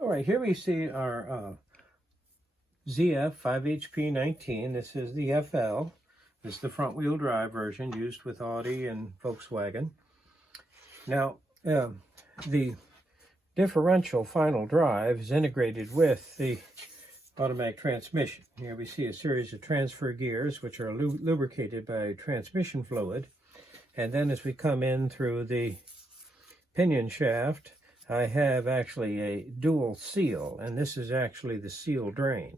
All right, here we see our ZF5HP19. This is the FL. This is the front-wheel drive version used with Audi and Volkswagen. Now, the differential final drive is integrated with the automatic transmission. Here we see a series of transfer gears which are lubricated by transmission fluid. And then as we come in through the pinion shaft, I have actually a dual seal, and this is actually the seal drain.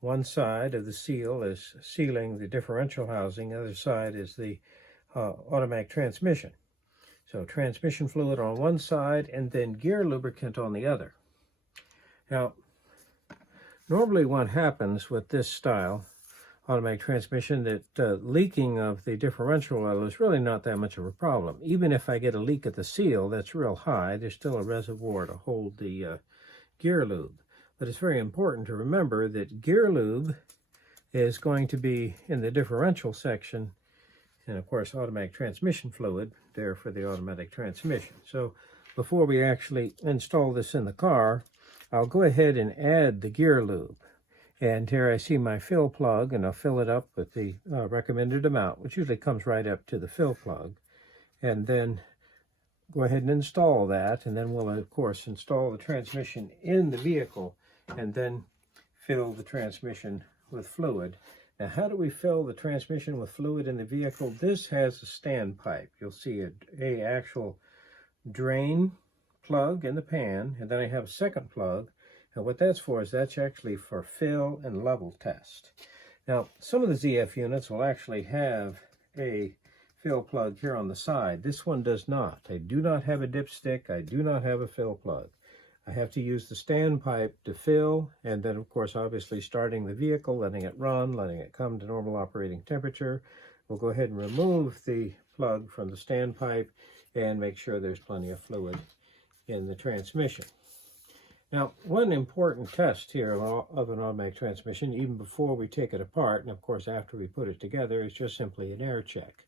One side of the seal is sealing the differential housing, the other side is the automatic transmission. So transmission fluid on one side and then gear lubricant on the other. Now, normally what happens with this style automatic transmission, that leaking of the differential oil is really not that much of a problem. Even if I get a leak at the seal that's real high, there's still a reservoir to hold the gear lube. But it's very important to remember that gear lube is going to be in the differential section, and of course automatic transmission fluid there for the automatic transmission. So before we actually install this in the car, I'll go ahead and add the gear lube. And here I see my fill plug, and I'll fill it up with the recommended amount, which usually comes right up to the fill plug. And then go ahead and install that, and then we'll, of course, install the transmission in the vehicle, and then fill the transmission with fluid. Now, how do we fill the transmission with fluid in the vehicle? This has a standpipe. You'll see a actual drain plug in the pan, and then I have a second plug. And what that's for is that's actually for fill and level test. Now, some of the ZF units will actually have a fill plug here on the side. This one does not. I do not have a dipstick. I do not have a fill plug. I have to use the standpipe to fill, and then, of course, obviously starting the vehicle, letting it run, letting it come to normal operating temperature. We'll go ahead and remove the plug from the standpipe and make sure there's plenty of fluid in the transmission. Now, one important test here of an automatic transmission, even before we take it apart, and of course after we put it together, is just simply an air check.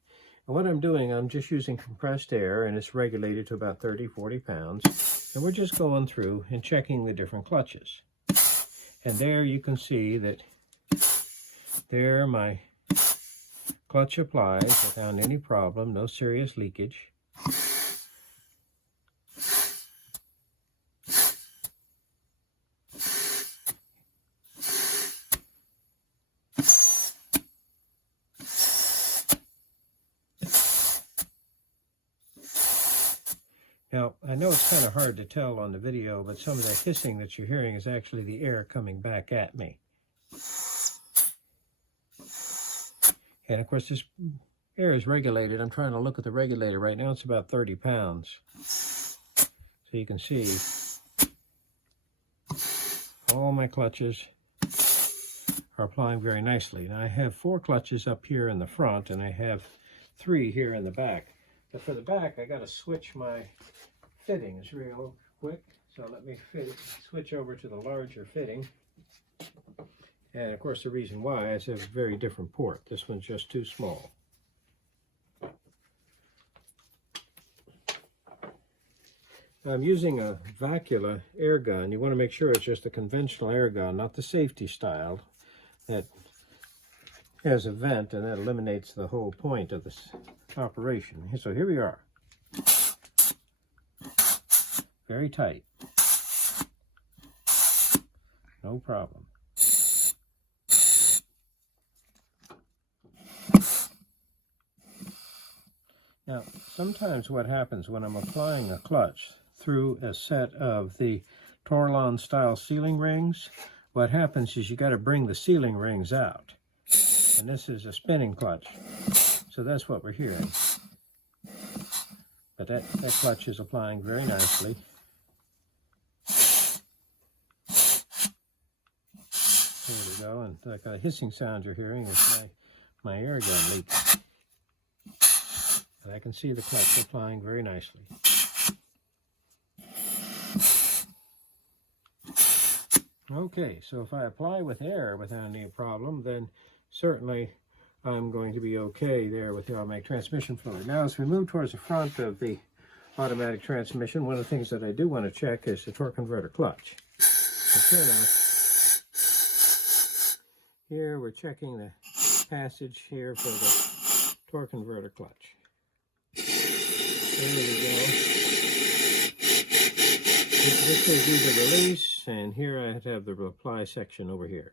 And what I'm doing, I'm just using compressed air, and it's regulated to about 30-40 pounds. And we're just going through and checking the different clutches. And there you can see that there my clutch applies without any problem, no serious leakage. Now, I know it's kind of hard to tell on the video, but some of the hissing that you're hearing is actually the air coming back at me. And of course, this air is regulated. I'm trying to look at the regulator right now. It's about 30 pounds. So you can see all my clutches are applying very nicely. Now, I have 4 clutches up here in the front, and I have 3 here in the back. But for the back, I got to switch my fittings real quick. So let me switch over to the larger fitting. And of course, the reason why is a very different port. This one's just too small. I'm using a Vacula air gun. You want to make sure it's just a conventional air gun, not the safety style that has a vent, and that eliminates the whole point of this operation. So here we are. Very tight. No problem. Now, sometimes what happens when I'm applying a clutch through a set of the Torlon style sealing rings, what happens is you got to bring the sealing rings out. And this is a spinning clutch. So that's what we're hearing. But that clutch is applying very nicely. There we go. And the hissing sound you're hearing is my air gun leak. And I can see the clutch applying very nicely. Okay, so if I apply with air without any problem, then certainly I'm going to be okay there with the automatic transmission fluid. Now, as we move towards the front of the automatic transmission, one of the things that I do want to check is the torque converter clutch. Here we're checking the passage here for the torque converter clutch. There we go. This will do the release, and here I have the reply section over here.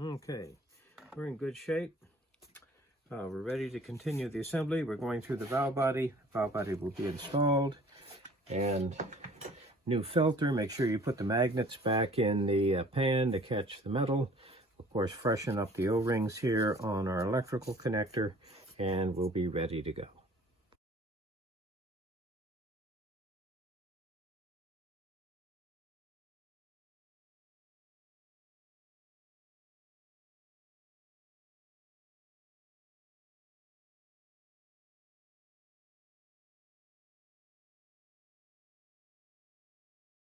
Okay, we're in good shape. We're ready to continue the assembly. We're going through the valve body. The valve body will be installed. And new filter. Make sure you put the magnets back in the pan to catch the metal. Of course, freshen up the O-rings here on our electrical connector, and we'll be ready to go.